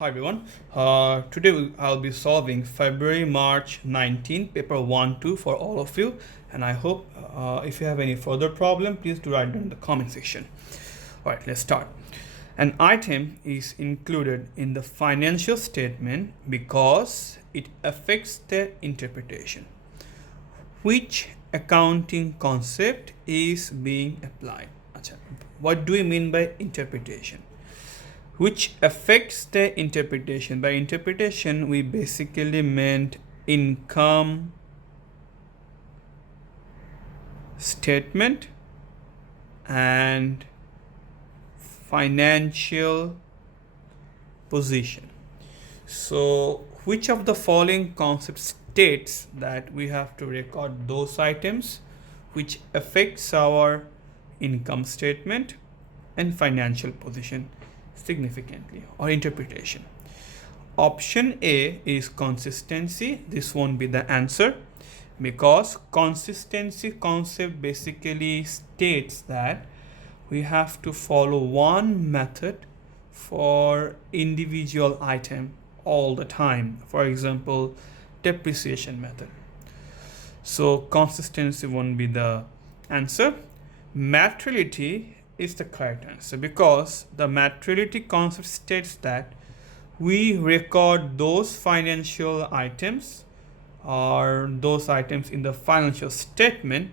Hi everyone. Today I'll be solving February March 19 paper 1-2 for all of you, and I hope if you have any further problem, please do write down in the comment section. All right, let's start. An item is included in the financial statement because it affects their interpretation. Which accounting concept is being applied? What do we mean by interpretation? Which affects the interpretation. By interpretation, we basically meant income statement and financial position. So, which of the following concepts states that we have to record those items which affects our income statement and financial position significantly, or interpretation? Option A is consistency. This won't be the answer, because consistency concept basically states that we have to follow one method for individual item all the time. For example, depreciation method. So consistency won't be the answer. Materiality is the correct answer, because the materiality concept states that we record those financial items or those items in the financial statement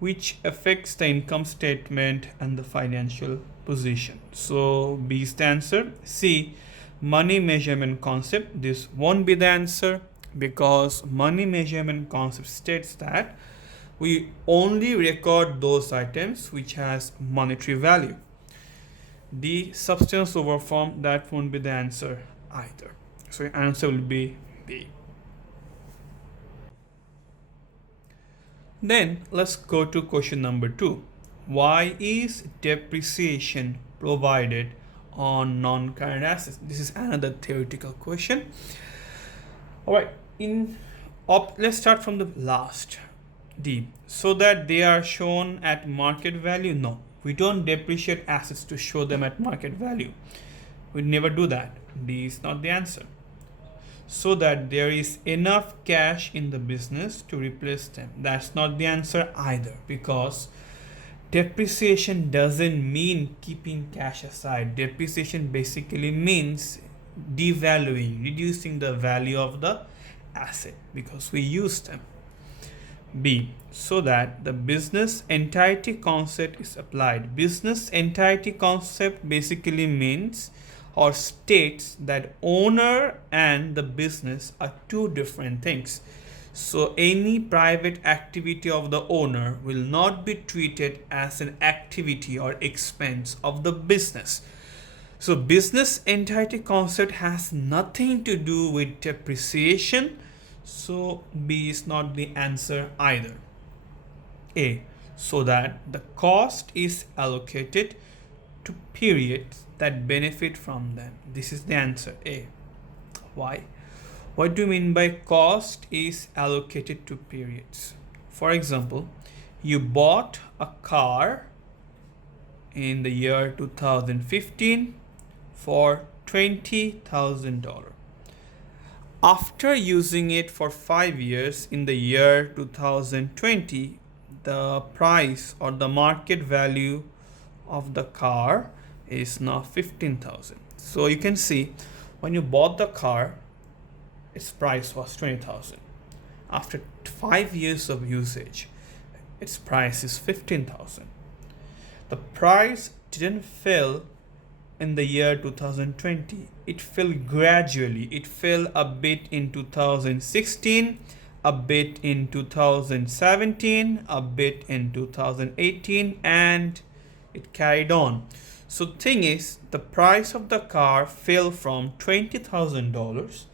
which affects the income statement and the financial position. So B is the answer. C, money measurement concept. This won't be the answer, because money measurement concept states that we only record those items which has monetary value. The substance over form, that won't be the answer either. So the answer will be B. Then let's go to question number 2. Why is depreciation provided on non-current assets? This is another theoretical question. All right, let's start from the last. D, so that they are shown at market value. No, we don't depreciate assets to show them at market value. We never do that. D is not the answer. So that there is enough cash in the business to replace them. That's not the answer either, because depreciation doesn't mean keeping cash aside. Depreciation basically means devaluing, reducing the value of the asset because we use them. B, so that the business entity concept is applied. Business entity concept basically means or states that owner and the business are two different things. So any private activity of the owner will not be treated as an activity or expense of the business. So business entity concept has nothing to do with depreciation. So B is not the answer either. A, so that the cost is allocated to periods that benefit from them. This is the answer, A. Why? What do you mean by cost is allocated to periods? For example, you bought a car in the year 2015 for $20,000. After using it for 5 years in the year 2020, the price or the market value of the car is now 15,000. So you can see when you bought the car, its price was 20,000. After 5 years of usage, its price is 15,000. The price didn't fall in the year 2020. It fell gradually. It fell a bit in 2016, a bit in 2017, a bit in 2018, and it carried on. So thing is, the price of the car fell from $20,000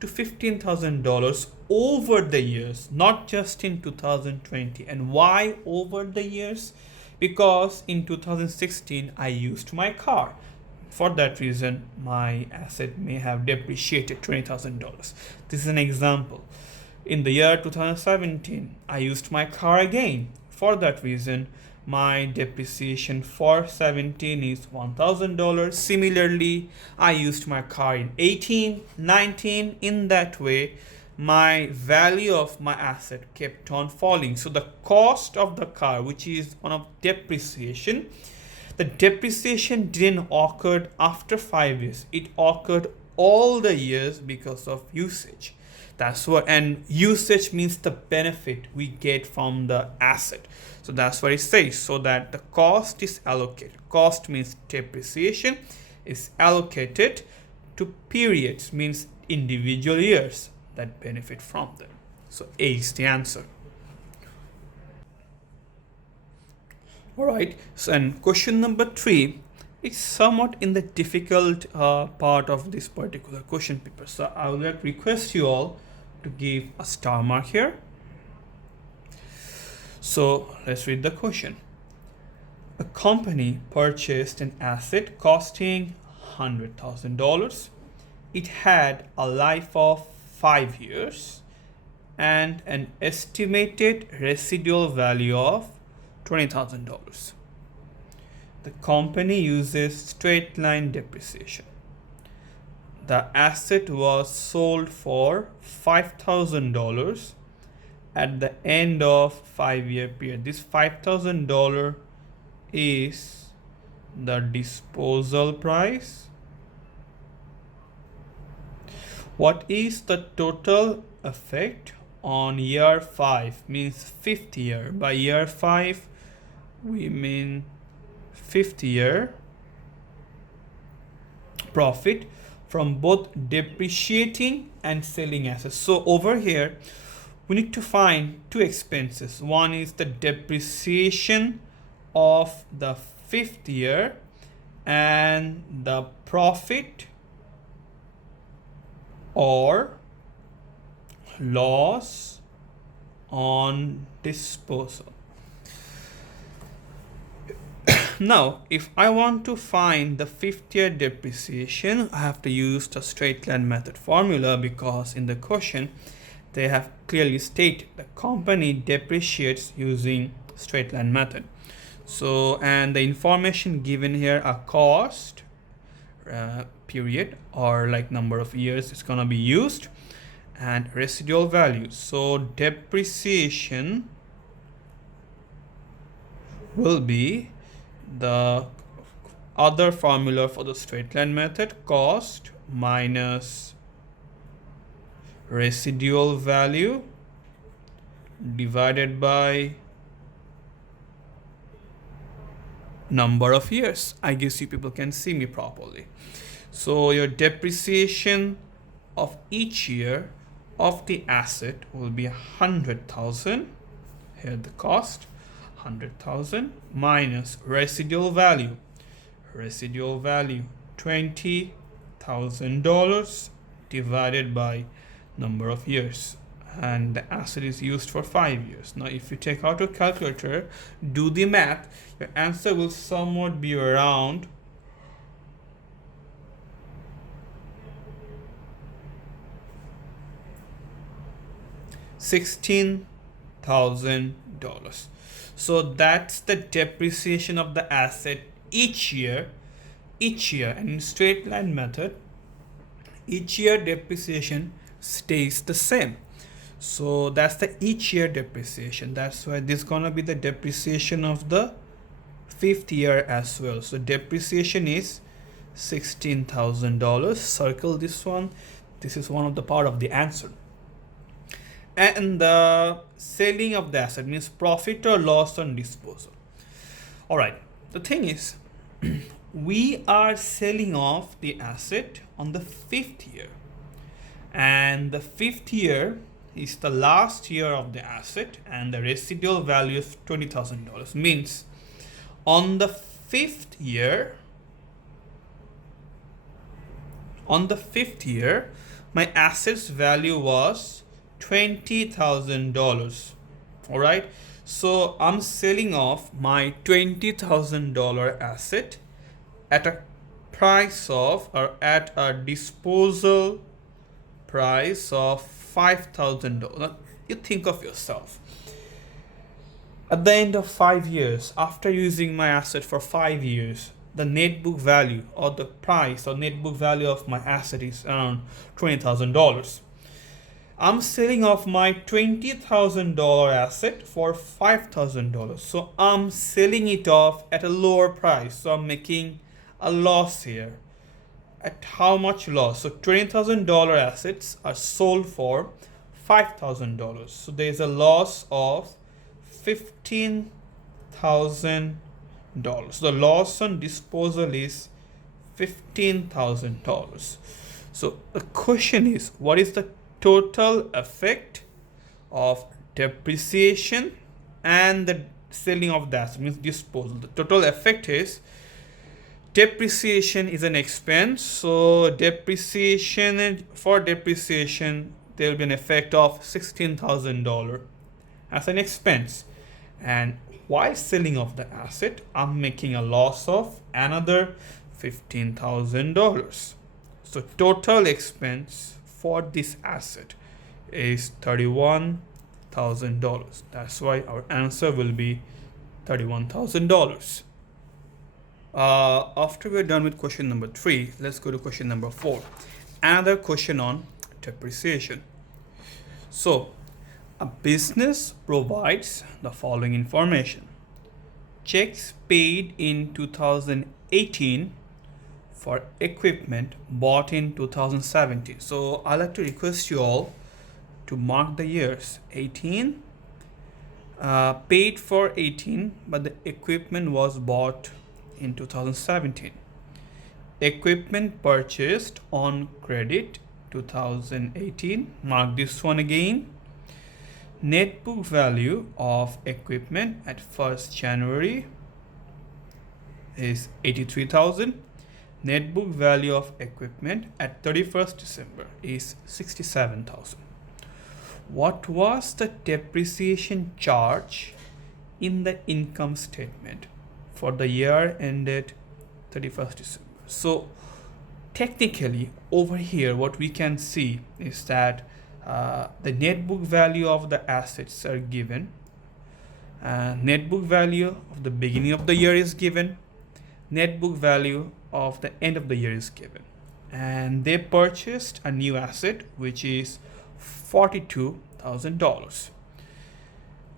to $15,000 over the years, not just in 2020. And why over the years? Because in 2016 I used my car. For that reason, my asset may have depreciated $20,000. This is an example. In the year 2017, I used my car again. For that reason, my depreciation for 17 is $1,000. Similarly, I used my car in 18, 19. In that way, my value of my asset kept on falling. So the cost of the car, which is one of depreciation, the depreciation didn't occur after 5 years. It occurred all the years because of usage. That's what, and usage means the benefit we get from the asset. So that's what it says. So that the cost is allocated. Cost means depreciation is allocated to periods, means individual years that benefit from them. So A is the answer. All right. So and question number 3 is somewhat in the difficult part of this particular question paper. So I would like to request you all to give a star mark here. So let's read the question. A company purchased an asset costing $100,000. It had a life of 5 years and an estimated residual value of $20,000. The company uses straight line depreciation. The asset was sold for $5,000 at the end of 5-year period. This $5,000 is the disposal price. What is the total effect on year 5? Means 5th year. By year 5, we mean 5th year profit from both depreciating and selling assets. So over here, we need to find two expenses. One is the depreciation of the 5th year and the profit or loss on disposal. Now, if I want to find the 5th year depreciation, I have to use the straight line method formula, because in the question they have clearly stated the company depreciates using straight line method. So, and the information given here are cost, period, or like number of years it's gonna be used, and residual value. So depreciation will be the other formula for the straight line method, cost minus residual value divided by number of years. I guess you people can see me properly. So your depreciation of each year of the asset will be 100,000. Here the cost 100,000 minus residual value $20,000 divided by number of years, and the asset is used for 5 years. Now if you take out your calculator, do the math, your answer will somewhat be around $16,000. So that's the depreciation of the asset each year, and in straight line method each year depreciation stays the same. So that's the each year depreciation. That's why this is gonna be the depreciation of the 5th year as well. So depreciation is $16,000. Circle this one. This is one of the part of the answer. And the selling of the asset means profit or loss on disposal. All right, the thing is we are selling off the asset on the 5th year, and the 5th year is the last year of the asset, and the residual value is $20,000. Means on the 5th year, my assets value was $20,000. All right, so I'm selling off my $20,000 asset at a price of, or at a disposal price of $5,000. Now you think of yourself, At the end of 5 years, after using my asset for 5 years, the net book value or the price or net book value of my asset is around $20,000. I'm selling off my $20,000 asset for $5,000. So I'm selling it off at a lower price. So I'm making a loss here. At how much loss? So $20,000 assets are sold for $5,000. So there's a loss of $15,000. The loss on disposal is $15,000. So the question is, what is the total effect of depreciation and the selling of the asset, means disposal? The total effect is, depreciation is an expense, so depreciation, for depreciation there will be an effect of $16,000 as an expense, and while selling off the asset I'm making a loss of another $15,000. So total expense for this asset is $31,000. That's why our answer will be $31,000. After we're done with question number 3, let's go to question number 4. Another question on depreciation. So a business provides the following information: checks paid in 2018 for equipment bought in 2017. So I'd like to request you all to mark the years. 18, paid for 18, but the equipment was bought in 2017. Equipment purchased on credit 2018, mark this one again. Net book value of equipment at 1st January is 83,000. Net book value of equipment at 31st December is 67,000. What was the depreciation charge in the income statement for the year ended 31st December? So technically over here what we can see is that the net book value of the assets are given. Net book value of the beginning of the year is given. Net book value of the end of the year is given. And they purchased a new asset which is $42,000.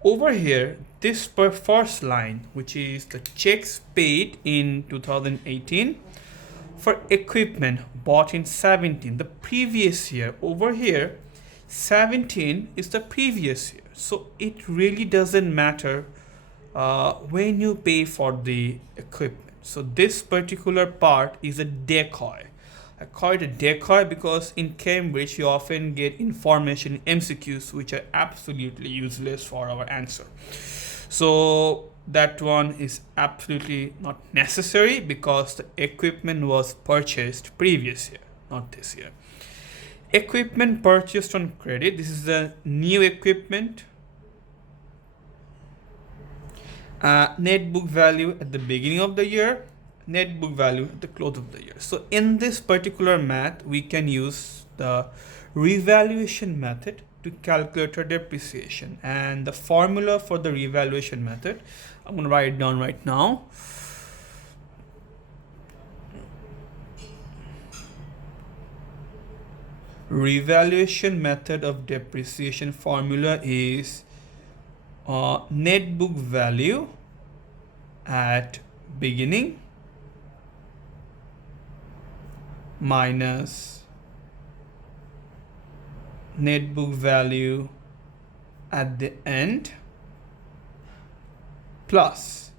Over here, this first line, which is the checks paid in 2018 for equipment bought in 17, the previous year. Over here 17 is the previous year, so it really doesn't matter when you pay for the equipment. So this particular part is a decoy. I call it a decoy because in Cambridge you often get information MCQs which are absolutely useless for our answer. So that one is absolutely not necessary because the equipment was purchased previous year, not this year. Equipment purchased on credit, this is the new equipment. Net book value at the beginning of the year, net book value at the close of the year. So in this particular math, we can use the revaluation method to calculate our depreciation. And the formula for the revaluation method, I'm going to write it down right now. Revaluation method of depreciation formula is net book value at beginning minus net book value at the end plus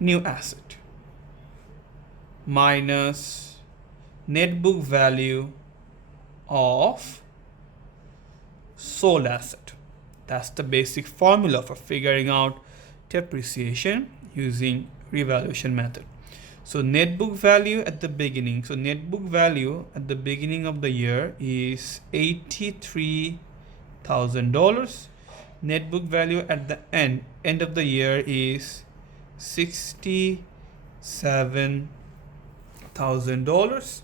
new asset minus net book value of sold asset. That's the basic formula for figuring out depreciation using revaluation method. So net book value at the beginning. So net book value at the beginning of the year is $83,000. Net book value at the end of the year is $67,000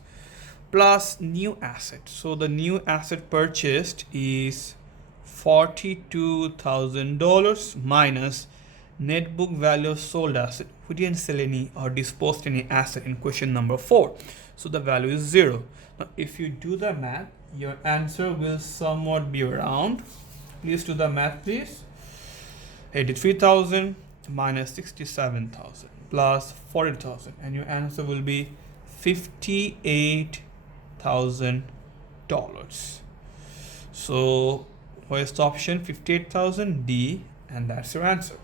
plus new asset. So the new asset purchased is $42,000 minus net book value of sold asset. We didn't sell any or disposed any asset in question number 4, so the value is 0. Now if you do the math, your answer will somewhat be around, please do the math please, 83,000 minus 67,000 plus 40,000, and your answer will be $58,000. So first option 58,000 D, and that's your answer.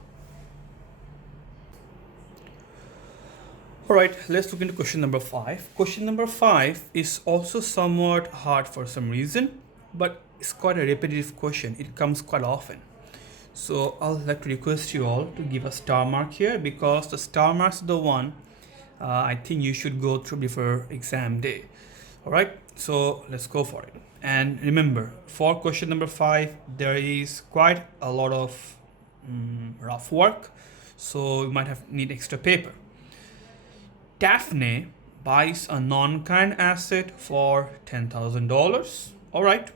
All right, let's look into question number 5. Question number 5 is also somewhat hard for some reason, but it's quite a repetitive question. It comes quite often. So I'll like to request you all to give a star mark here, because the star marks is the one I think you should go through before exam day. All right, so let's go for it. And remember, for question number 5, there is quite a lot of rough work, so you might need extra paper. Daphne buys a non-current asset for $10,000. All right,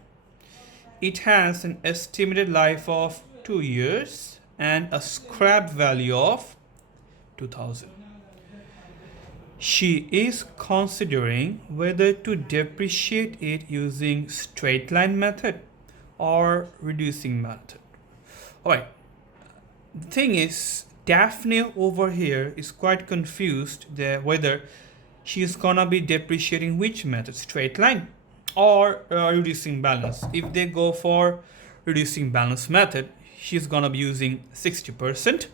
it has an estimated life of 2 years and a scrap value of 2,000. She is considering whether to depreciate it using straight line method or reducing method. All right, the thing is, Daphne over here is quite confused whether she is gonna be depreciating which method, straight line or reducing balance. If they go for reducing balance method, she's gonna be using 60%,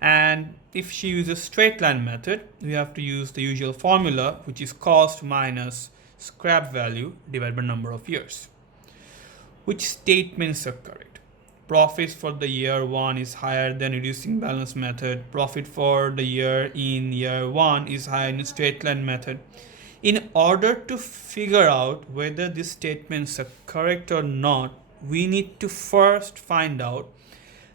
and if she uses straight line method, we have to use the usual formula, which is cost minus scrap value divided by number of years. Which statements are correct? Profits for the year 1 is higher than reducing balance method. Profit for the year in year 1 is higher in straight line method. In order to figure out whether these statements are correct or not, we need to first find out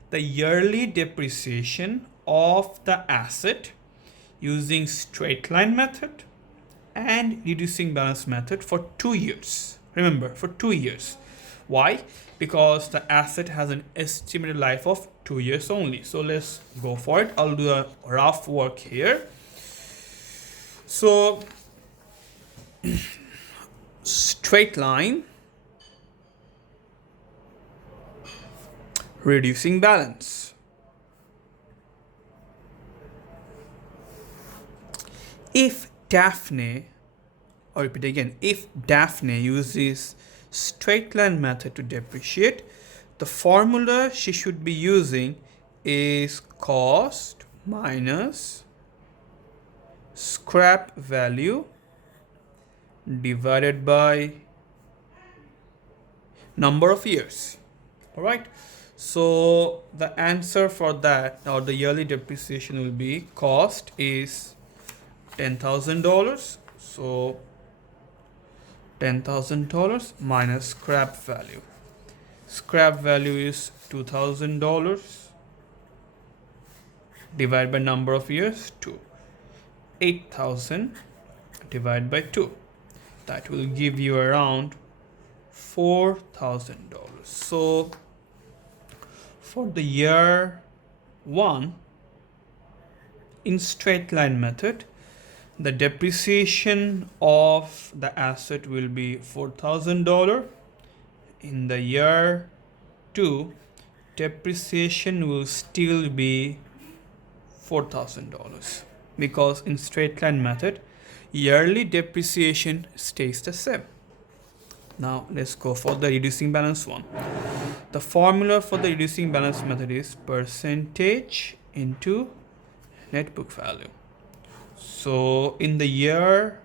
the yearly depreciation of the asset using straight line method and reducing balance method for 2 years. Remember, for 2 years. Why? Because the asset has an estimated life of 2 years only. So let's go for it. I'll do a rough work here. So straight line, reducing balance. If Daphne, or repeat again, if Daphne uses straight line method to depreciate, the formula she should be using is cost minus scrap value divided by number of years. All right, so the answer for that, or the yearly depreciation, will be cost is $10,000, so $10,000 minus scrap value. Scrap value is $2,000 divided by number of years, 2. 8,000 divided by 2. That will give you around $4,000. So for the year 1 in straight line method, the depreciation of the asset will be $4,000. In the year 2, depreciation will still be $4,000, because in straight line method, yearly depreciation stays the same. Now let's go for the reducing balance one. The formula for the reducing balance method is percentage into net book value. So in the year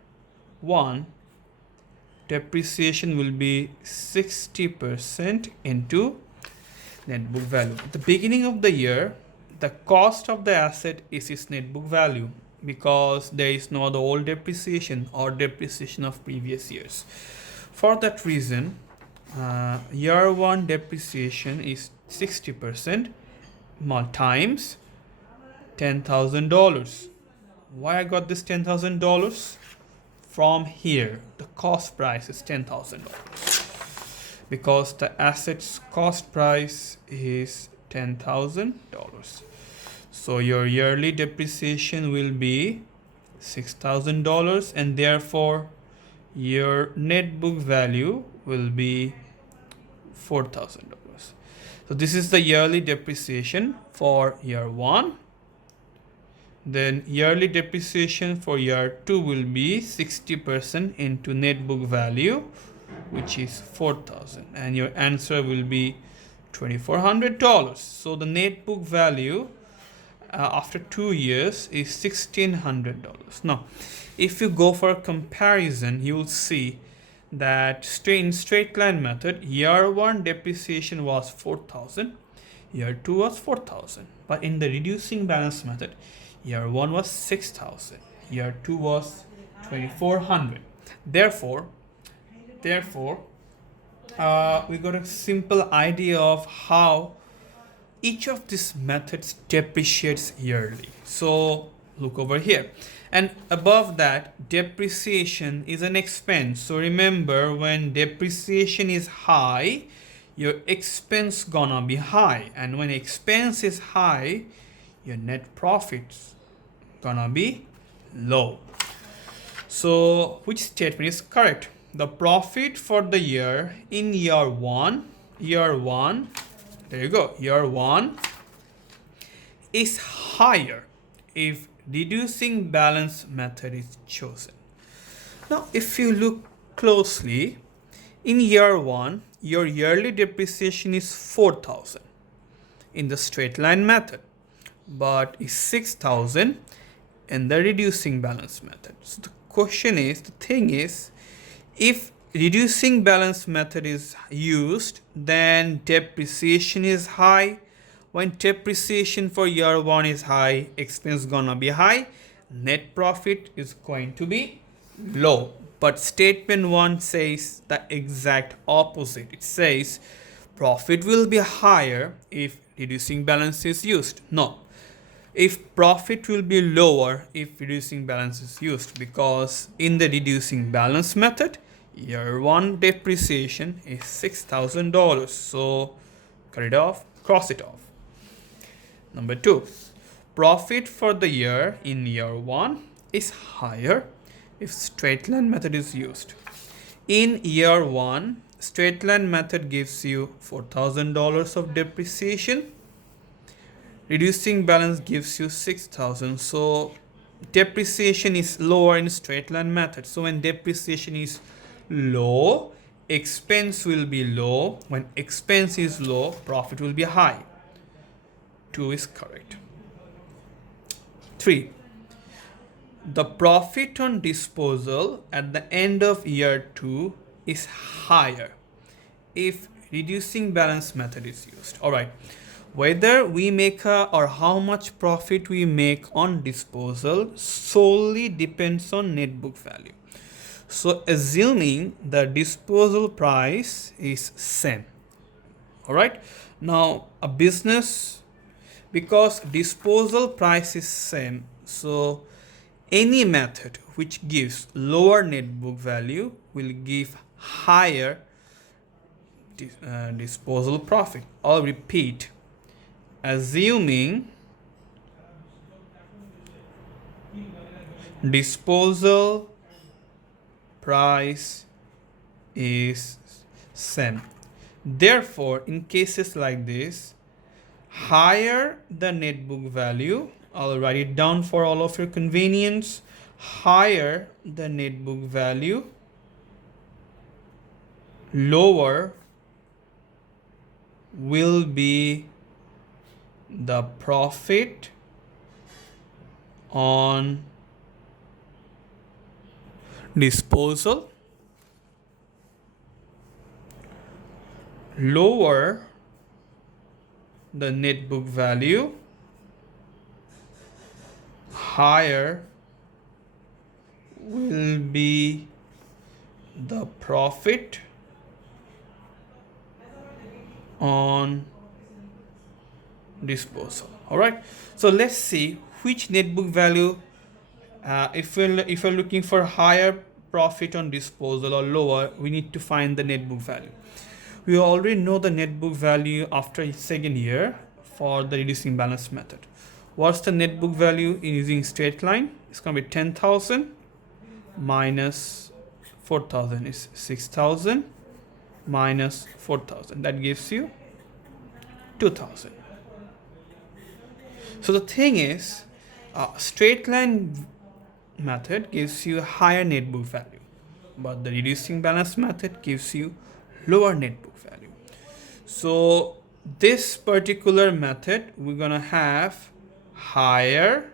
1, depreciation will be 60% into net book value. At the beginning of the year, the cost of the asset is its net book value, because there is no other old depreciation or depreciation of previous years. For that reason, year 1 depreciation is 60% times $10,000. Why I got this $10,000? From here, the cost price is $10,000. because the asset's cost price is $10,000. So your yearly depreciation will be $6,000, and therefore your net book value will be $4,000. So this is the yearly depreciation for year 1. Then yearly depreciation for year 2 will be 60% into net book value, which is $4,000, and your answer will be $2,400. So the net book value after 2 years is $1,600. Now, if you go for a comparison, you will see that in straight line method, year 1 depreciation was 4,000, year 2 was 4,000. But in the reducing balance method, year 1 was 6,000, year 2 was 2,400. Therefore, we got a simple idea of how each of these methods depreciates yearly. So look over here, and above that, depreciation is an expense. So remember, when depreciation is high, your expense gonna be high, and when expense is high, your net profits gonna be low. So which statement is correct? The profit for the year in year 1, there you go, year 1 is higher if reducing balance method is chosen. Now, if you look closely, in year 1, your yearly depreciation is 4,000 in the straight line method, but is 6,000 in the reducing balance method. So the question is, the thing is, if reducing balance method is used, then depreciation is high. When depreciation for year 1 is high, expense gonna be high, net profit is going to be low. But statement 1 says the exact opposite. It says profit will be higher if reducing balance is used. No, if profit will be lower if reducing balance is used, because in the reducing balance method, year 1 depreciation is $6,000. So cut it off, cross it off. Number 2, profit for the year in year 1 is higher if straight line method is used. In year 1, straight line method gives you $4,000 of depreciation. Reducing balance gives you 6,000. So depreciation is lower in straight line method. So when depreciation is low, expense will be low. When expense is low, profit will be high. 2 is correct. 3, the profit on disposal at the end of year 2 is higher if reducing balance method is used. All right, whether we make or how much profit we make on disposal solely depends on net book value. So assuming the disposal price is same. All right, now a business, because disposal price is same, so any method which gives lower net book value will give higher disposal profit. I'll repeat, assuming disposal price is same. Therefore, in cases like this, higher the net book value, I'll write it down for all of your convenience, higher the net book value, lower will be the profit on disposal, lower the net book value, higher will be the profit on disposal. All right, so let's see which net book value, if we're looking for higher profit on disposal or lower, we need to find the net book value. We already know the net book value after second year for the reducing balance method. What's the net book value in using straight line? It's going to be 10,000 minus 4,000 is 6,000 minus 4,000. That gives you 2,000. So the thing is, straight line method gives you a higher net book value, but the reducing balance method gives you lower net book value. So this particular method, we're gonna have higher.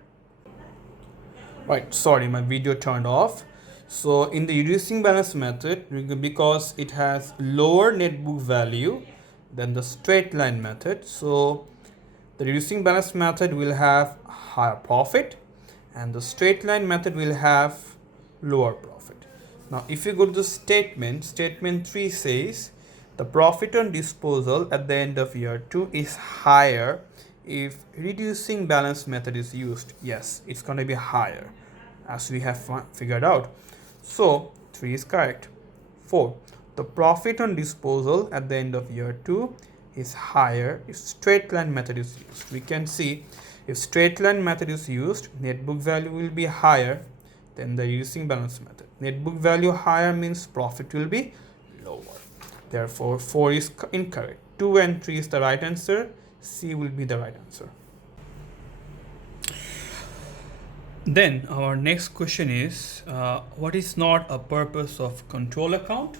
Right, sorry, my video turned off. So in the reducing balance method, because it has lower net book value than the straight line method, so the reducing balance method will have higher profit and the straight line method will have lower profit. Now if you go to the statement 3 says the profit on disposal at the end of year 2 is higher if reducing balance method is used. Yes, it's going to be higher as we have figured out. So 3 is correct. 4. The profit on disposal at the end of year 2 is higher if straight line method is used. We can see if straight line method is used, net book value will be higher than the reducing balance method. Net book value higher means profit will be lower. Therefore 4 is incorrect. 2 and 3 is the right answer. C will be the right answer. Then our next question is, what is not a purpose of control account?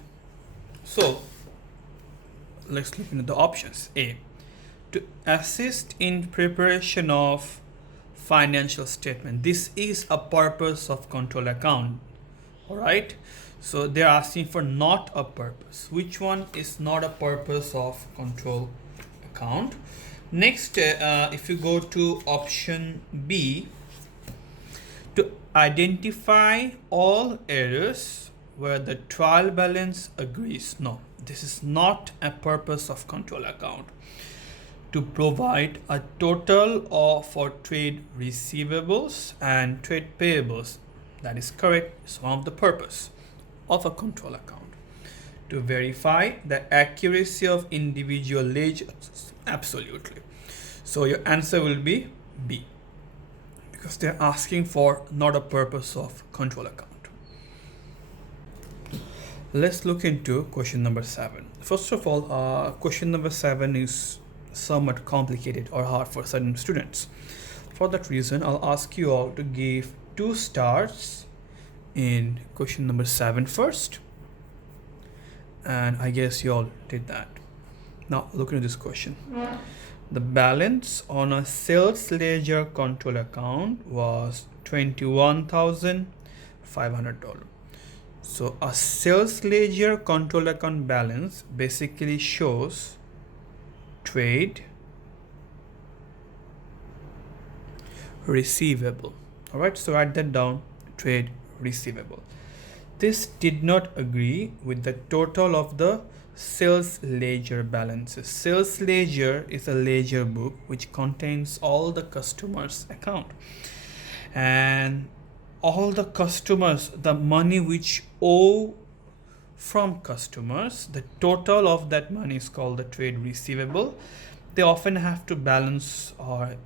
So let's look into the options. A, to assist in preparation of financial statement. This is a purpose of control account. All right. So they're asking for not a purpose. Which one is not a purpose of control account? Next, if you go to option B, to identify all errors where the trial balance agrees. No, this is not a purpose of control account. To provide a total for trade receivables and trade payables. That is correct. It's one of the purpose of a control account. To verify the accuracy of individual ledgers. Absolutely. So your answer will be B, because they're asking for not a purpose of control account. Let's look into question number 7. First of all, question number 7 is somewhat complicated or hard for certain students. For that reason, I'll ask you all to give 2 stars in question number 7 first. And I guess you all did that. Now look at this question. The balance on a sales ledger control account was $21,500. So a sales ledger control account balance basically shows trade receivable. All right, so write that down, trade receivable. This did not agree with the total of the sales ledger balances. Sales ledger is a ledger book which contains all the customers' account, and all the customers, the money which owe from customers, the total of that money is called the trade receivable. They often have to balance, or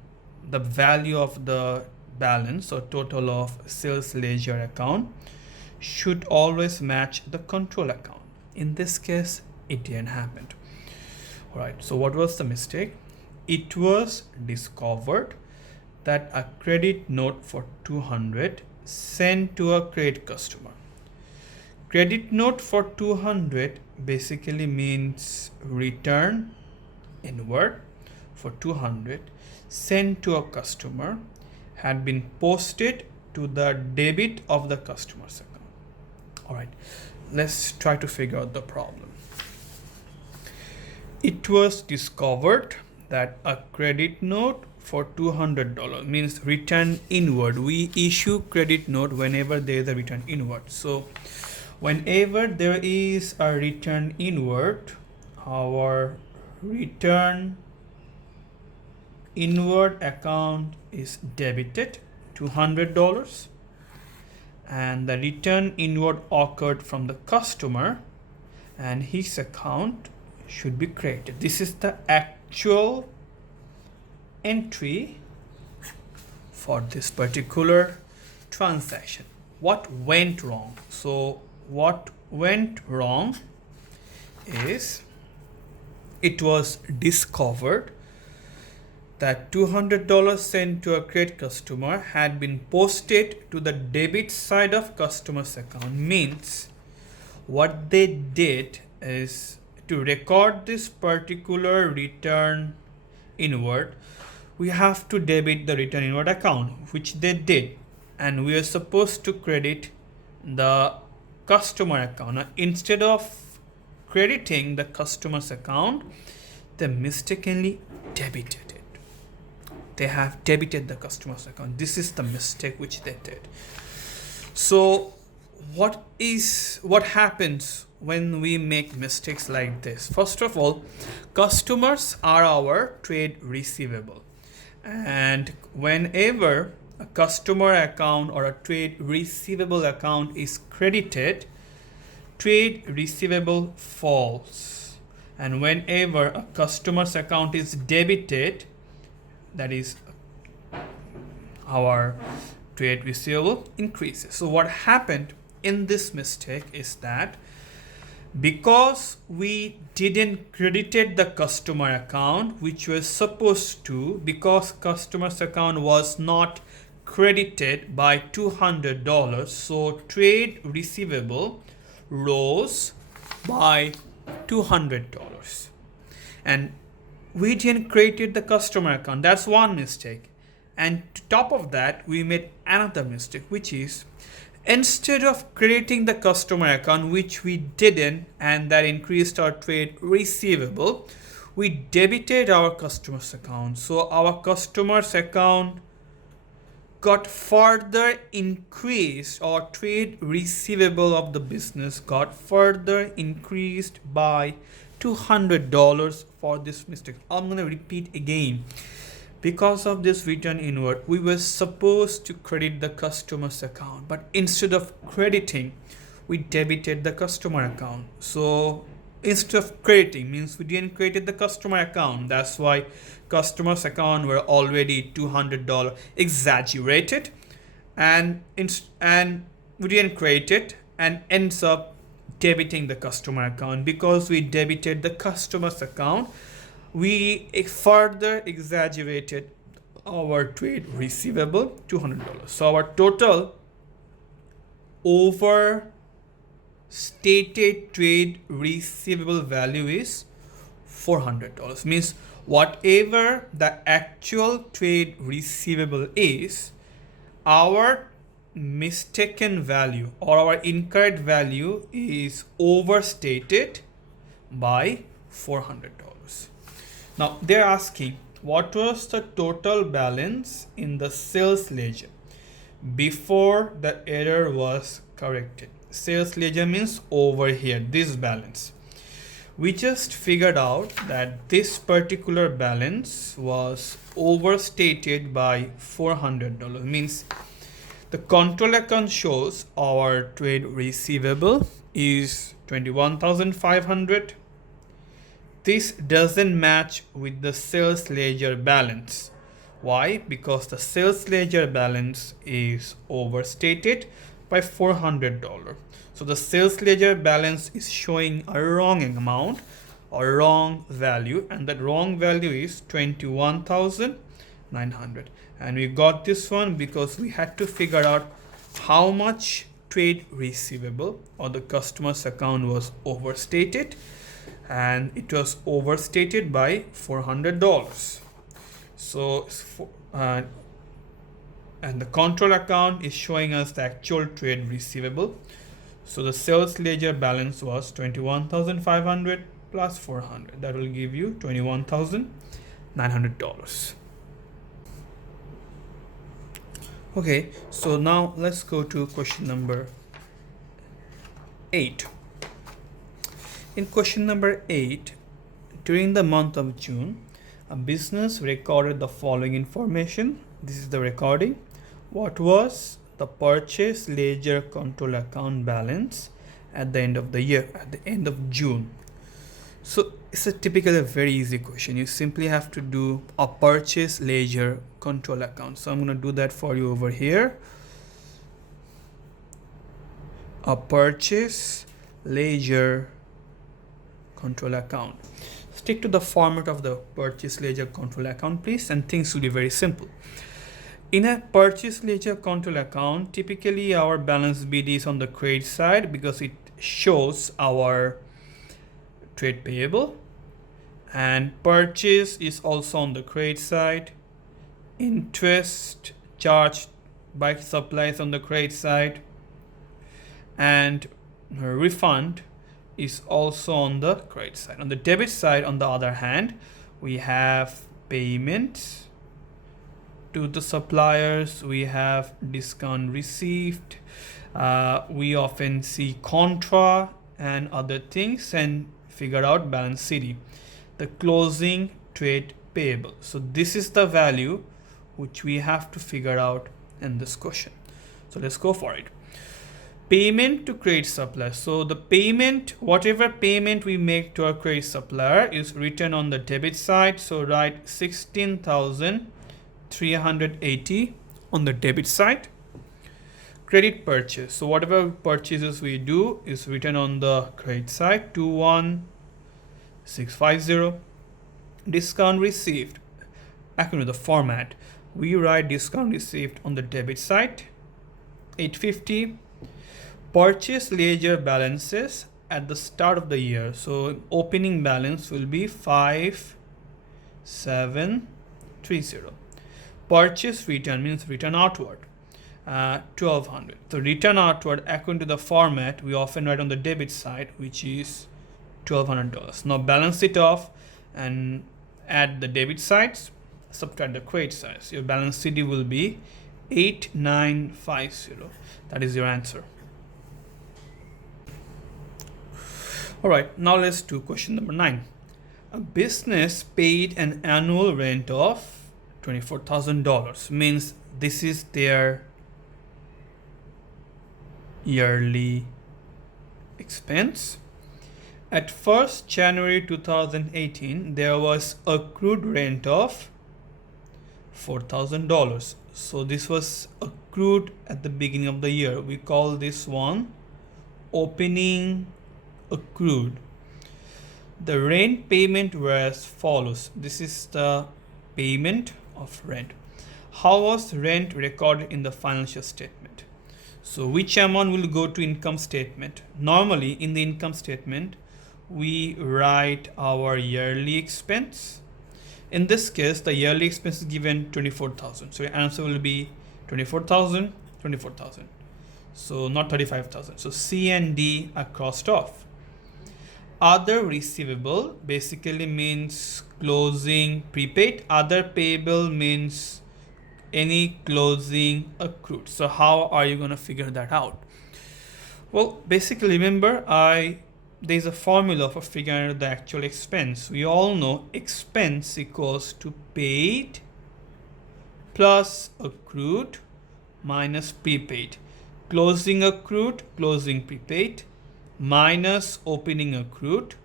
the value of the balance or total of sales ledger account should always match the control account. In this case, it didn't happen. All right, so what was the mistake? It was discovered that a credit note for 200 sent to a credit customer. Credit note for 200 basically means return inward for 200 sent to a customer had been posted to the debit of the customer's account. All right, let's try to figure out the problem. It was discovered that a credit note for $200 means return inward. We issue credit note whenever there is a return inward. So whenever there is a return inward, our return inward account is debited $200, and the return inward occurred from the customer, and his account should be created. This is the actual entry for this particular transaction. What went wrong? So what went wrong is it was discovered that $200 sent to a credit customer had been posted to the debit side of customer's account. Means what they did is to record this particular return inward, we have to debit the return inward account, which they did, and we are supposed to credit the customer account. Now, instead of crediting the customer's account, they mistakenly debited it. They have debited the customer's account. This is the mistake which they did. So what happens when we make mistakes like this? First of all, customers are our trade receivable, and whenever a customer account or a trade receivable account is credited, trade receivable falls, and whenever a customer's account is debited, that is our trade receivable increases. So what happened in this mistake is that because we didn't credited the customer account, which was supposed to, because customer's account was not credited by $200, so trade receivable rose by $200, and we didn't create the customer account. That's one mistake. And to top of that, we made another mistake, which is instead of creating the customer account, which we didn't, and that increased our trade receivable, we debited our customer's account. So our customer's account got further increased, or trade receivable of the business got further increased by $200 for this mistake. I'm going to repeat again. Because of this return inward, we were supposed to credit the customer's account, but instead of crediting, we debited the customer account. So instead of crediting means we didn't credit the customer account. That's why customer's account were already $200 exaggerated, and we didn't credit it, and ends up debiting the customer account. Because we debited the customer's account, we further exaggerated our trade receivable $200. So our total overstated trade receivable value is $400. Means whatever the actual trade receivable is, our mistaken value or our incorrect value is overstated by $400. Now they're asking what was the total balance in the sales ledger before the error was corrected. Sales ledger means over here, this balance. We just figured out that this particular balance was overstated by $400. Means the control account shows our trade receivable is $21,500. This doesn't match with the sales ledger balance. Why? Because the sales ledger balance is overstated by $400. So the sales ledger balance is showing a wrong amount or wrong value, and that wrong value is $21,900. And we got this one because we had to figure out how much trade receivable or the customer's account was overstated, and it was overstated by $400. So and the control account is showing us the actual trade receivable. So the sales ledger balance was $21,500 plus $400. That will give you $21,900. Okay, so now let's go to question number 8. In question number 8, during the month of June, a business recorded the following information. This is the recording. What was the purchase ledger control account balance at the end of the year, at the end of June? So it's a typically a very easy question. You simply have to do a purchase ledger control account. So I'm going to do that for you over here. A purchase ledger control account. Stick to the format of the purchase ledger control account, please, and things will be very simple. In a purchase ledger control account, typically our balance BD is on the credit side because it shows our trade payable, and purchase is also on the credit side. Interest charged by suppliers on the credit side, and refund is also on the credit side. On the debit side, on the other hand, we have payment to the suppliers, we have discount received, we often see contra and other things, and figure out balance CD, the closing trade payable. So this is the value which we have to figure out in this question. So let's go for it. Payment to credit supplier. So the payment, whatever payment we make to our credit supplier is written on the debit side. So write 16,380 on the debit side. Credit purchase. So whatever purchases we do is written on the credit side, 21,650. Discount received. According to the format, we write discount received on the debit side, 850. Purchase ledger balances at the start of the year. So opening balance will be 5,730. Purchase return means return outward, 1,200. So return outward, according to the format, we often write on the debit side, which is $1,200. Now balance it off and add the debit sides, subtract the credit sides. Your balance CD will be 8,950. That is your answer. All right, now let's do question number 9. A business paid an annual rent of $24,000, means this is their yearly expense. At 1st January 2018, there was accrued rent of $4,000. So this was accrued at the beginning of the year. We call this one opening accrued. The rent payment were as follows. This is the payment of rent. How was rent recorded in the financial statement? So which amount will go to income statement? Normally in the income statement, we write our yearly expense. In this case, the yearly expense is given 24,000. So your answer will be 24,000, 24,000. So not 35,000. So C and D are crossed off. Other receivable basically means closing prepaid. Other payable means any closing accrued. So how are you going to figure that out? Well, basically remember, there's a formula for figuring out the actual expense. We all know expense equals to paid plus accrued minus prepaid. Closing accrued, closing prepaid, minus opening accrued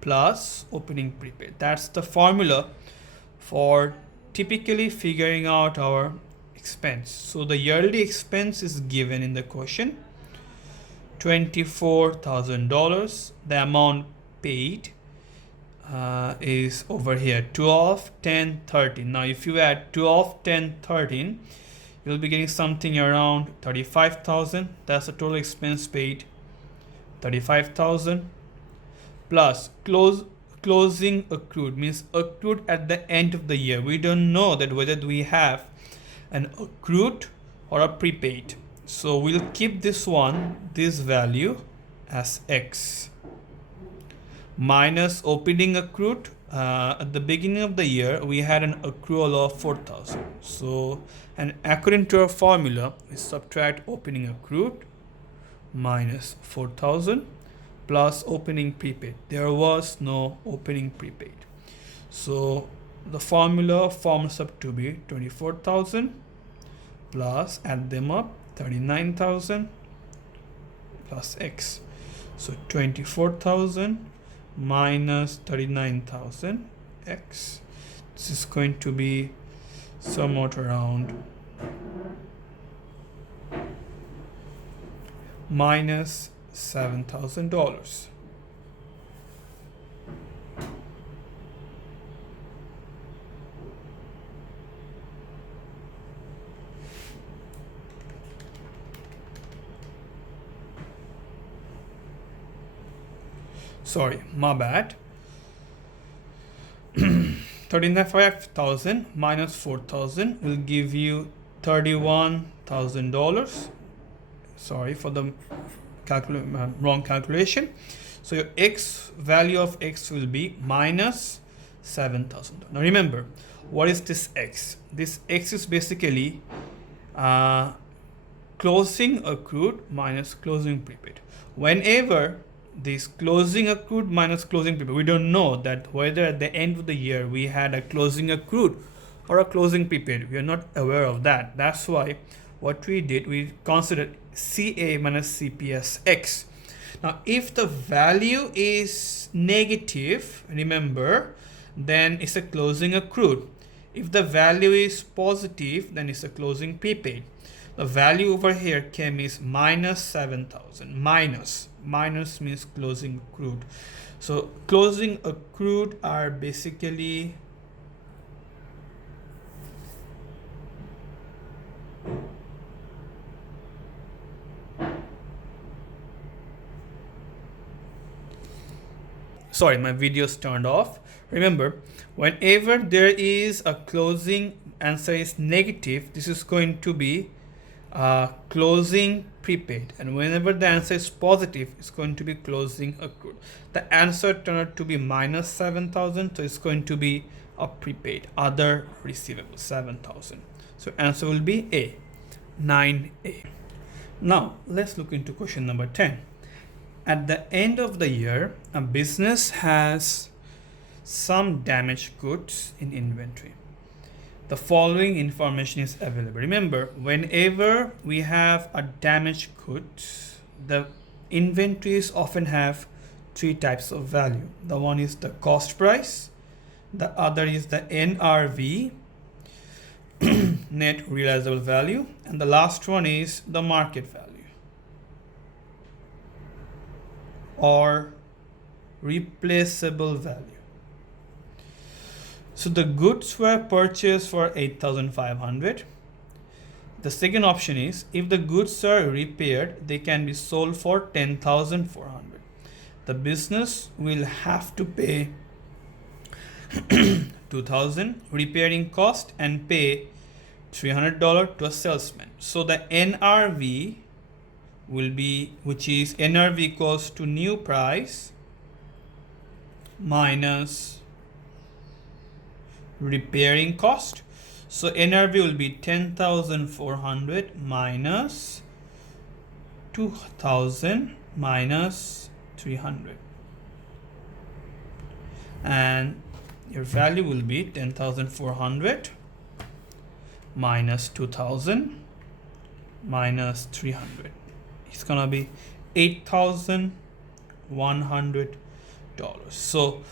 plus opening prepaid. That's the formula for typically figuring out our expense. So the yearly expense is given in the question, $24,000. The amount paid is over here, 12, 10, 13. Now if you add 12, 10, 13, you'll be getting something around 35,000. That's the total expense paid, 35,000 plus closing accrued, means accrued at the end of the year. We don't know that whether we have an accrued or a prepaid. So we'll keep this value as X, minus opening accrued. At the beginning of the year, we had an accrual of 4,000. So, and according to our formula, we subtract opening accrued minus 4,000 plus opening prepaid. There was no opening prepaid. So the formula forms up to be 24,000 plus, add them up, 39,000 plus X. So 24,000 minus 39,000 x. This is going to be somewhat around minus $7,000. Sorry, my bad. 35,000 minus 4,000 will give you $31,000. Sorry for the wrong calculation. So your x value of x will be minus $7,000. Now remember, what is this x? This x is basically closing accrued minus closing prepaid. Whenever this closing accrued minus closing prepaid, we don't know that whether at the end of the year we had a closing accrued or a closing prepaid. We are not aware of that. That's why what we did, we considered CA minus CP as x. Now if the value is negative, remember, then it's a closing accrued. If the value is positive, then it's a closing prepaid. The value over here came is minus 7,000. Minus means closing accrued. So closing accrued are basically sorry, my video's turned off. Remember, whenever there is a closing answer is negative, this is going to be closing prepaid, and whenever the answer is positive, it's going to be closing accrued. The answer turned out to be minus 7,000, so it's going to be a prepaid, other receivable, 7,000. So answer will be A, 9A. Now let's look into question number 10. At the end of the year, a business has some damaged goods in inventory. The following information is available. Remember, whenever we have a damaged good, the inventories often have three types of value. The one is the cost price, the other is the NRV, net realizable value, and the last one is the market value or replaceable value. So the goods were purchased for 8,500. The second option is, if the goods are repaired, they can be sold for 10,400. The business will have to pay 2,000 repairing cost and pay $300 to a salesman. So the NRV will be, which is NRV equals to new price minus repairing cost. So NRV will be 10,400 minus 2,000 minus 300, and your value will be 10,400 minus 2,000 minus 300. It's gonna be $8,100. So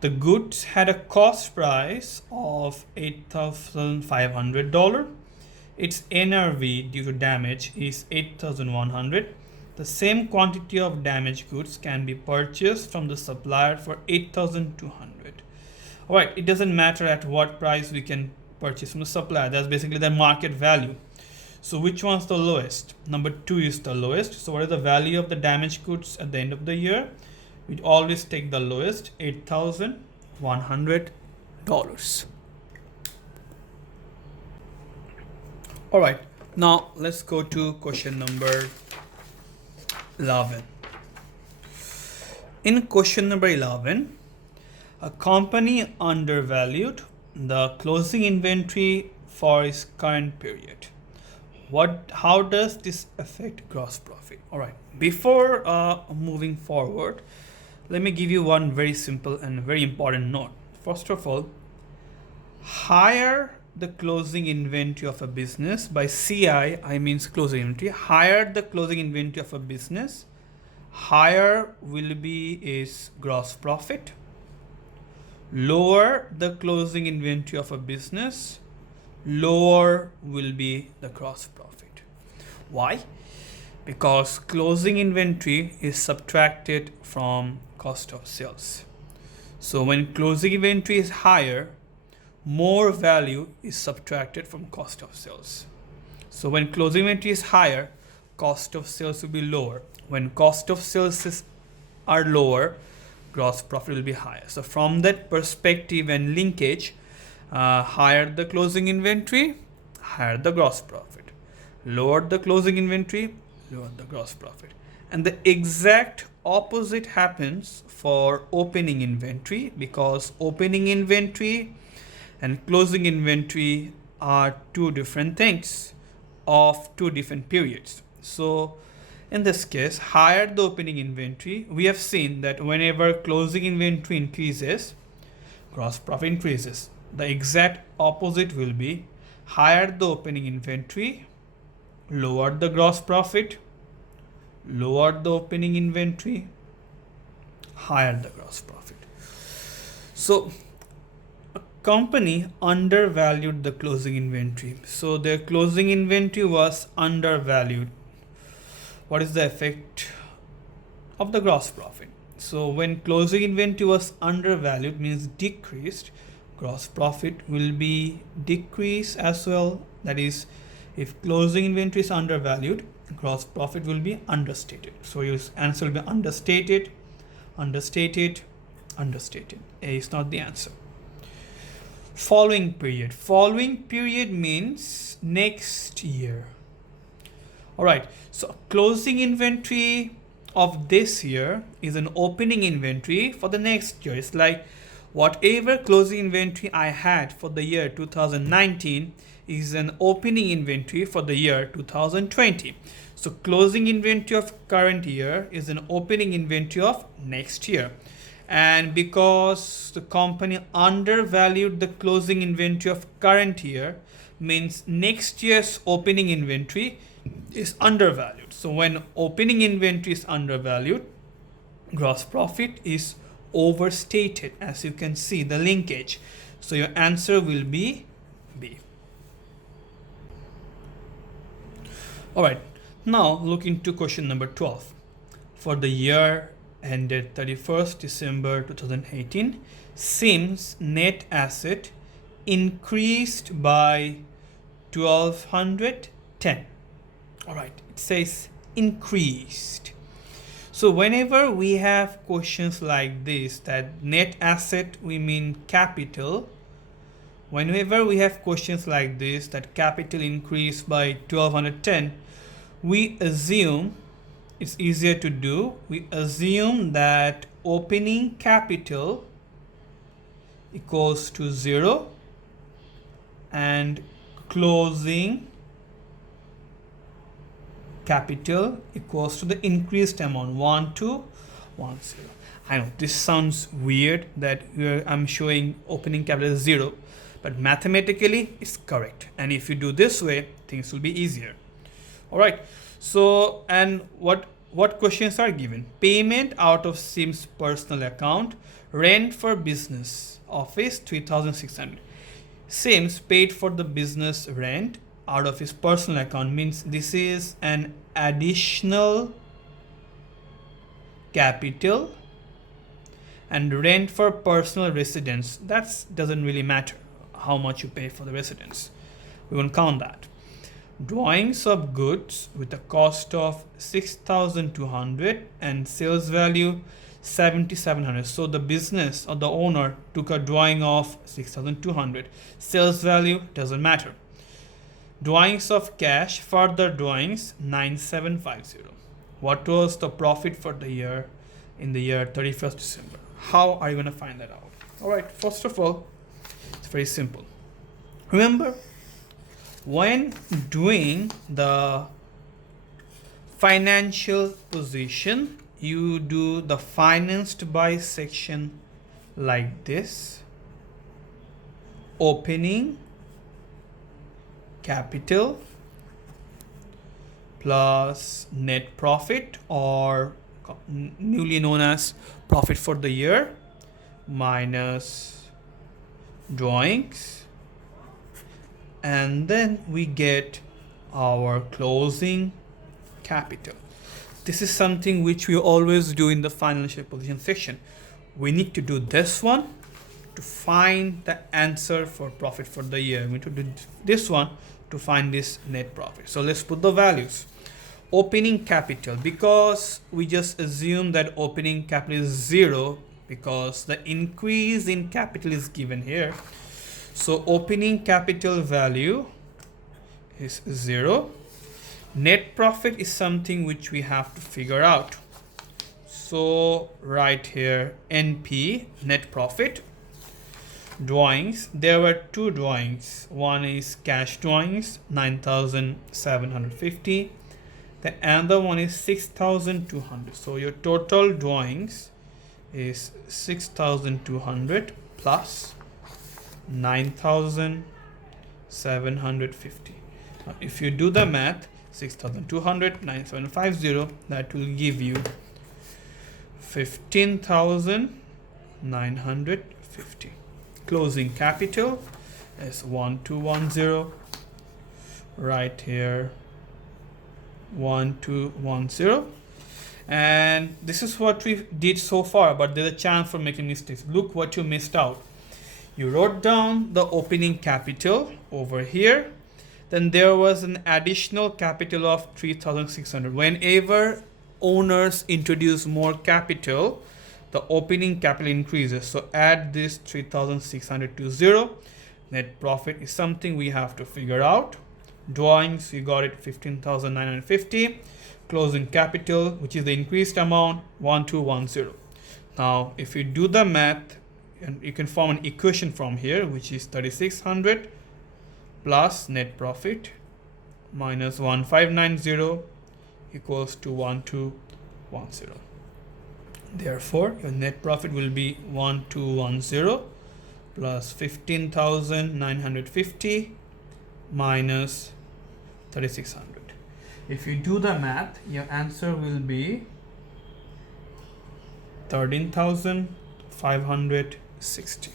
the goods had a cost price of $8,500. Its NRV due to damage is 8,100. The same quantity of damaged goods can be purchased from the supplier for 8,200. All right, it doesn't matter at what price we can purchase from the supplier. That's basically the market value. So which one's the lowest? Number 2 is the lowest. So what is the value of the damaged goods at the end of the year? We always take the lowest, $8,100. All right, now let's go to question number 11. In question number 11, a company undervalued the closing inventory for its current period. How does this affect gross profit? All right, before moving forward, let me give you one very simple and very important note. First of all, higher the closing inventory of a business. By CI, I means closing inventory. Higher the closing inventory of a business, higher will be is gross profit, lower the closing inventory of a business, lower will be the gross profit. Why? Because closing inventory is subtracted from cost of sales. So when closing inventory is higher, more value is subtracted from cost of sales. So when closing inventory is higher, cost of sales will be lower. When cost of sales are lower, gross profit will be higher. So from that perspective and linkage, higher the closing inventory, higher the gross profit. Lower the closing inventory, lower the gross profit. And the exact opposite happens for opening inventory, because opening inventory and closing inventory are two different things of two different periods. So in this case, higher the opening inventory, we have seen that whenever closing inventory increases, gross profit increases. The exact opposite will be higher the opening inventory, lower the gross profit, lower the opening inventory, higher the gross profit. So a company undervalued the closing inventory. So their closing inventory was undervalued. What is the effect of the gross profit? So when closing inventory was undervalued, means decreased, gross profit will be decreased as well. That is, if closing inventory is undervalued, gross profit will be understated. So your answer will be understated, understated, understated. A is not the answer. Following period. Following period means next year. Alright, so closing inventory of this year is an opening inventory for the next year. It's like whatever closing inventory I had for the year 2019 is an opening inventory for the year 2020. So closing inventory of current year is an opening inventory of next year. And because the company undervalued the closing inventory of current year, means next year's opening inventory is undervalued. So when opening inventory is undervalued, gross profit is overstated, as you can see the linkage. So your answer will be B. Alright, now look into question number 12. For the year ended 31st December 2018, Sim's net asset increased by 1210. Alright, it says increased. So whenever we have questions like this, that net asset we mean capital, whenever we have questions like this, that capital increased by 1210, we assume, it's easier to do, we assume that opening capital equals to 0 and closing capital equals to the increased amount 1210. I know this sounds weird that I'm showing opening capital is 0, but mathematically it's correct, and if you do this way things will be easier. Alright, so and what questions are given? Payment out of Sim's personal account, rent for business office 3600. Sims paid for the business rent out of his personal account, means this is an additional capital, and rent for personal residence, that doesn't really matter how much you pay for the residence, we won't count that. Drawings of goods with a cost of 6200 and sales value 7700. So the business or the owner took a drawing of 6200, sales value doesn't matter. Drawings of cash, further drawings 9750. What was the profit for the year in the year 31st December? How are you going to find that out? Alright, first of all, it's very simple. Remember, when doing the financial position, you do the financed by section like this: opening capital plus net profit or newly known as profit for the year, minus drawings, and then we get our closing capital. This is something which we always do in the financial position section. We need to do this one to find the answer for profit for the year. We need to do this one to find this net profit. So let's put the values. Opening capital, because we just assume that opening capital is 0 because the increase in capital is given here. So opening capital value is 0. Net profit is something which we have to figure out. So right here, NP, net profit. Drawings, there were two drawings. One is cash drawings, 9,750. The other one is 6,200. So your total drawings is 6,200 plus 9,750. Now, if you do the math, 6,200, 9,750, that will give you 15,950. Closing capital is 1210. Right here, 1210. And this is what we did so far, but there's a chance for making mistakes. Look what you missed out. You wrote down the opening capital over here. Then there was an additional capital of 3,600. Whenever owners introduce more capital, the opening capital increases. So add this 3,600 to 0. Net profit is something we have to figure out. Drawings, we got it 15,950. Closing capital, which is the increased amount, 1210. Now, if you do the math, and you can form an equation from here, which is 3,600 plus net profit minus 1590 equals to 1210. Therefore, your net profit will be 1210 plus 15,950 minus 3,600. If you do the math, your answer will be 13,560.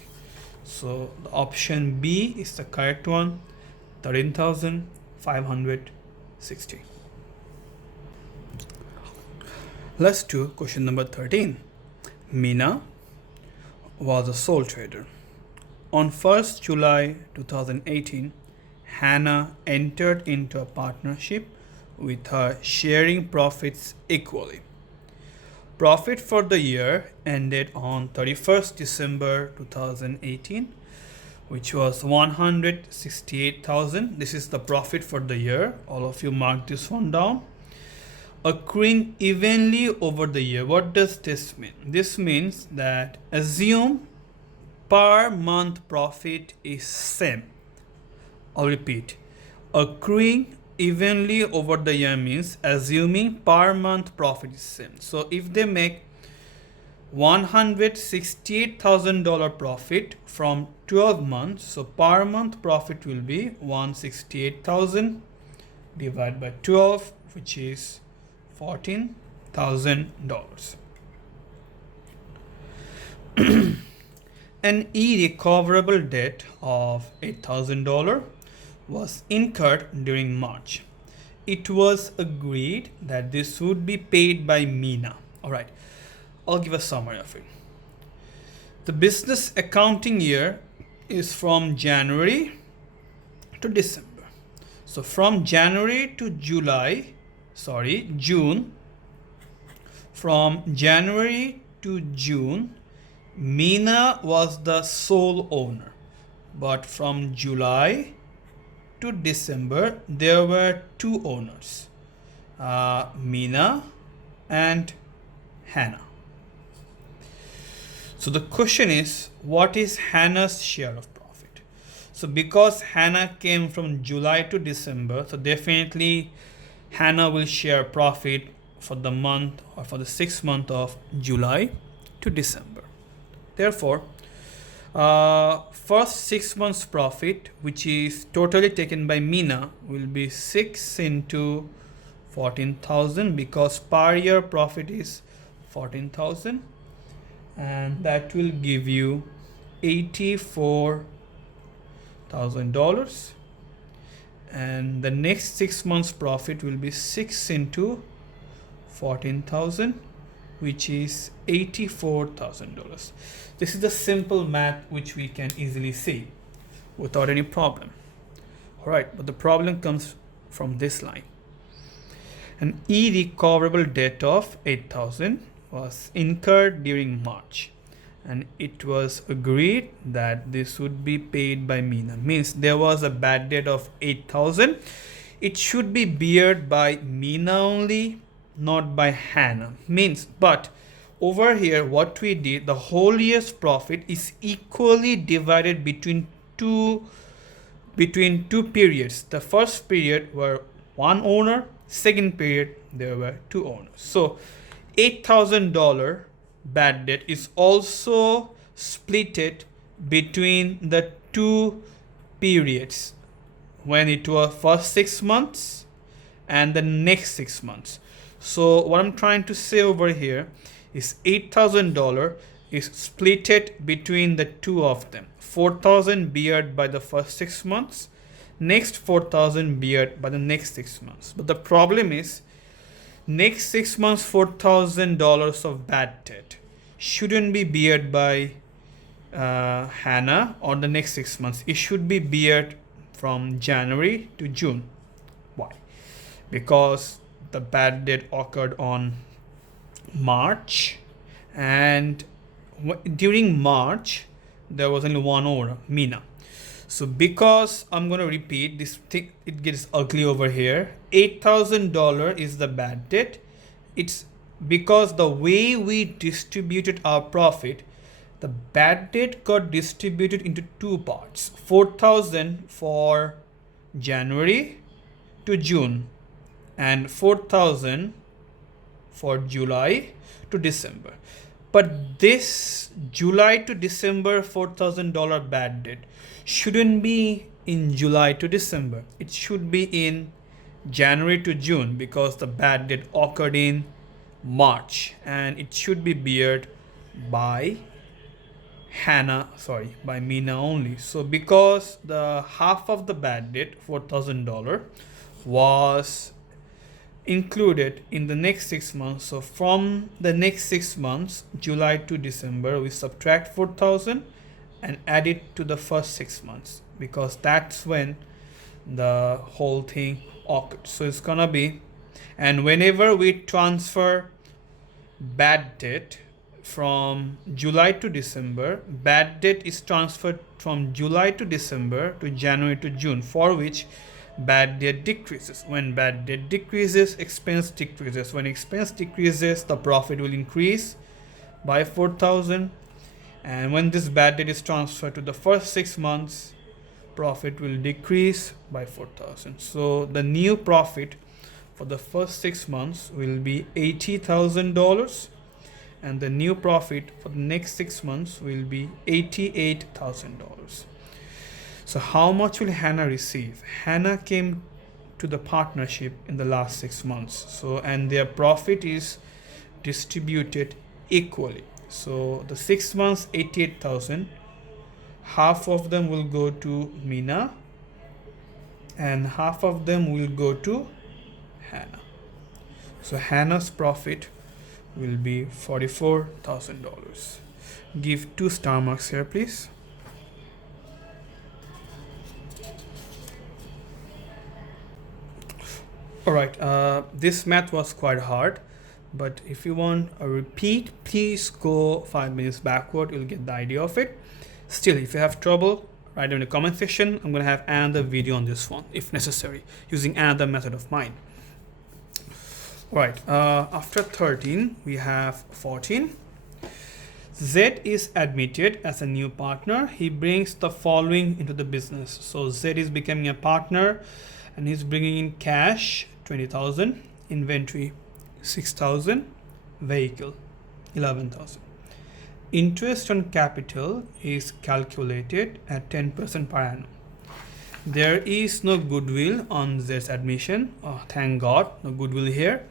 So the option B is the correct one, 13,560. Let's do question number 13. Meena was a sole trader. On 1st July 2018, Hannah entered into a partnership with her sharing profits equally. Profit for the year ended on 31st December 2018, which was 168,000. This is the profit for the year. All of you mark this one down. Accruing evenly over the year. What does this mean? This means that assume per month profit is same. I'll repeat. Accruing evenly over the year means assuming per month profit is same. So if they make $168,000 profit from 12 months, so per month profit will be 168,000 divided by 12, which is $14,000. An irrecoverable debt of $8,000 was incurred during March. It was agreed that this would be paid by Meena. All right, I'll give a summary of it. The business accounting year is from January to December. So from January to June, from January to June, Meena was the sole owner. But from July to December, there were two owners, Meena and Hannah. So the question is, what is Hannah's share of profit? So because Hannah came from July to December, so definitely Hannah will share profit for the month or for the 6 month of July to December. Therefore, first 6 months profit, which is totally taken by Meena, will be 6 into 14,000 because per year profit is 14,000, and that will give you $84,000. And the next 6 months profit will be 6 into 14,000, which is $84,000. This is the simple math which we can easily see without any problem. All right, but the problem comes from this line. An irrecoverable debt of 8,000 was incurred during March, and it was agreed that this would be paid by Meena. Means there was a bad debt of 8,000. It should be beared by Meena only, not by Hannah. Means, but over here what we did, the whole year's profit is equally divided between two periods. The first period were one owner, second period there were two owners. So $8,000 bad debt is also splitted between the two periods, when it was first 6 months and the next 6 months. So what I'm trying to say over here is $8,000 is splitted between the two of them. 4,000 beared by the first 6 months, next 4,000 beared by the next 6 months. But the problem is, next 6 months $4,000 of bad debt shouldn't be beared by Hannah or the next 6 months. It should be beared from January to June. Why? Because the bad debt occurred on March, and during March there was only one owner, Meena. So because I'm going to repeat this thing, it gets ugly over here. $8,000 is the bad debt. It's because the way we distributed our profit, the bad debt got distributed into two parts. 4,000 for January to June and 4,000 for July to December. But this July to December $4,000 bad debt shouldn't be in July to December. It should be in January to June, because the bad debt occurred in March, and it should be beared by by Meena only. So because the half of the bad debt, $4,000, was included in the next 6 months, so from the next 6 months, July to December, we subtract 4,000 and add it to the first 6 months, because that's when the whole thing occurred. So it's gonna be, and whenever we transfer bad debt from July to December, bad debt is transferred from July to December to January to June, for which bad debt decreases. When bad debt decreases, expense decreases. When expense decreases, the profit will increase by 4,000. And when this bad debt is transferred to the first 6 months, profit will decrease by 4,000. So the new profit for the first 6 months will be $80,000, and the new profit for the next 6 months will be $88,000. So how much will Hannah receive? Hannah came to the partnership in the last 6 months. So, and their profit is distributed equally. So the 6 months, 88,000, half of them will go to Meena and half of them will go to Hannah. So Hannah's profit will be $44,000. Give 2 star marks here, please. All right, this math was quite hard, but if you want a repeat, please go 5 minutes backward. You'll get the idea of it. Still, if you have trouble, write down in the comment section. I'm going to have another video on this one if necessary, using another method of mine. All right, after 13 we have 14. Z is admitted as a new partner. He brings the following into the business. So Z is becoming a partner and he's bringing in cash 20,000, inventory 6,000, vehicle 11,000. Interest on capital is calculated at 10% per annum. There is no goodwill on Z's admission. Oh, thank God, no goodwill here.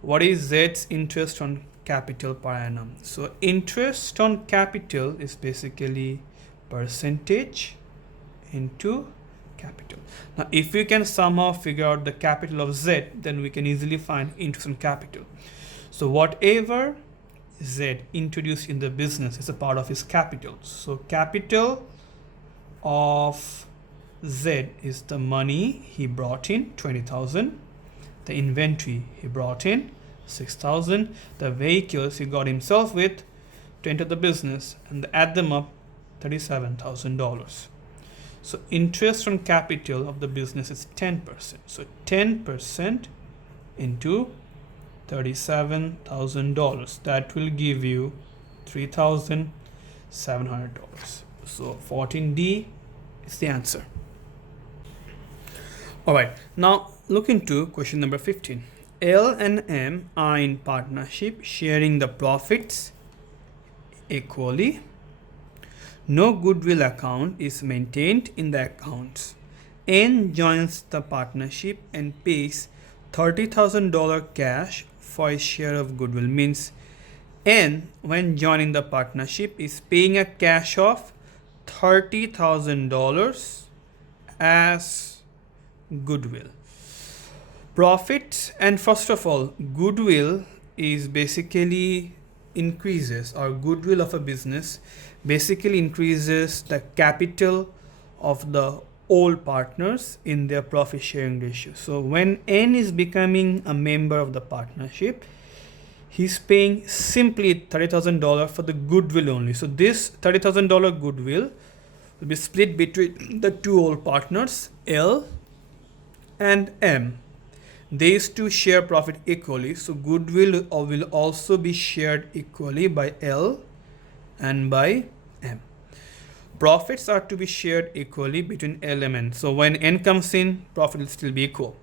What is Z's interest on capital per annum. So interest on capital is basically percentage into capital. Now if we can somehow figure out the capital of Z, then we can easily find interest on capital. So whatever Z introduced in the business is a part of his capital. So capital of Z is the money he brought in, 20,000. The inventory he brought in, 6,000. The vehicles he got himself with to enter the business, and add them up, $37,000. So interest on capital of the business is 10%. So 10% into $37,000. That will give you $3,700. So 14D is the answer. All right, now look into question number 15. L and M are in partnership, sharing the profits equally. No goodwill account is maintained in the accounts. N joins the partnership and pays $30,000 cash for a share of goodwill. Means N, when joining the partnership, is paying a cash of $30,000 as goodwill. Profits, and first of all, goodwill is basically increases, or goodwill of a business basically increases the capital of the all partners in their profit sharing ratio. So when N is becoming a member of the partnership, he's paying simply $30,000 for the goodwill only. So this $30,000 goodwill will be split between the two all partners, L and M. These two share profit equally, so goodwill will also be shared equally by L and by M. Profits are to be shared equally between L and N. So when N comes in, profit will still be equal.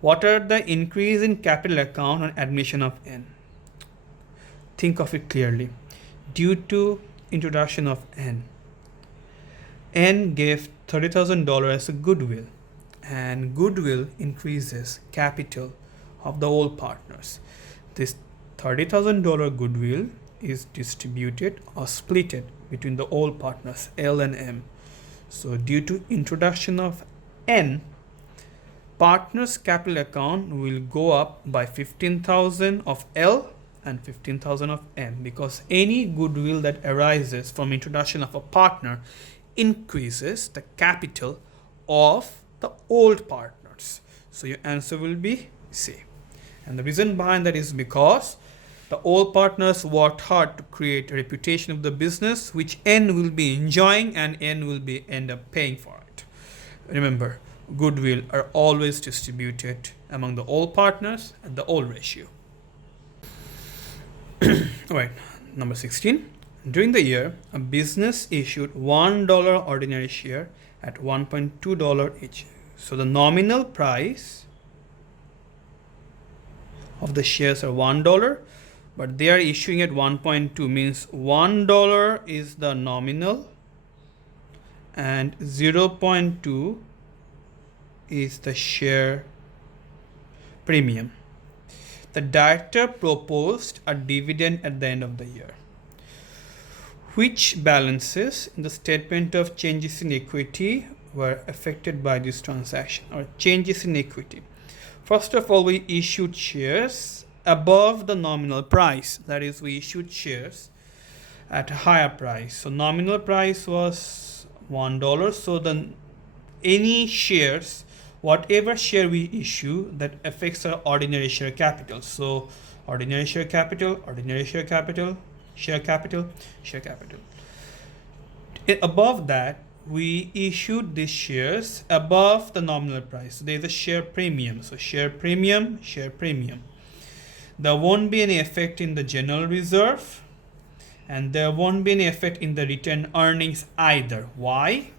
What are the increase in capital account on admission of N? Think of it clearly. Due to introduction of N gave $30,000 as a goodwill, and goodwill increases capital of the all partners. This $30,000 goodwill is distributed or splitted between the all partners, L and M. So due to introduction of N, partners capital account will go up by 15,000 of L and 15,000 of M, because any goodwill that arises from introduction of a partner increases the capital of the old partners. So your answer will be C. And the reason behind that is because the old partners worked hard to create a reputation of the business, which N will be enjoying, and N will be end up paying for it. Remember, goodwill are always distributed among the all partners at the all ratio. All right, number 16. During the year, a business issued $1 ordinary share at $1.2 each. So the nominal price of the shares are $1, but they are issuing at 1.2, means $1 is the nominal and 0.2 is the share premium. The director proposed a dividend at the end of the year. Which balances in the statement of changes in equity were affected by this transaction, or changes in equity? First of all, we issued shares above the nominal price. That is, we issued shares at a higher price. So nominal price was $1. So then any shares, whatever share we issue, that affects our ordinary share capital. So ordinary share capital, ordinary share capital, share capital, share capital. Above that, we issued these shares above the nominal price. So there is a share premium. So share premium, share premium. There won't be any effect in the general reserve, and there won't be any effect in the retained earnings either. Why?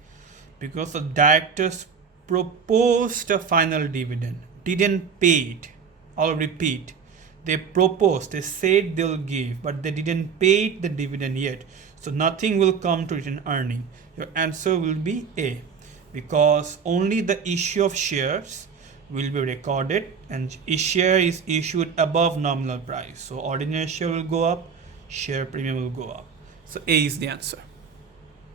Because the directors proposed a final dividend, didn't pay it. I'll repeat. They proposed, they said they'll give, but they didn't pay the dividend yet. So nothing will come to retained earning. Your answer will be A, because only the issue of shares will be recorded, and each share is issued above nominal price. So ordinary share will go up, share premium will go up. So A is the answer.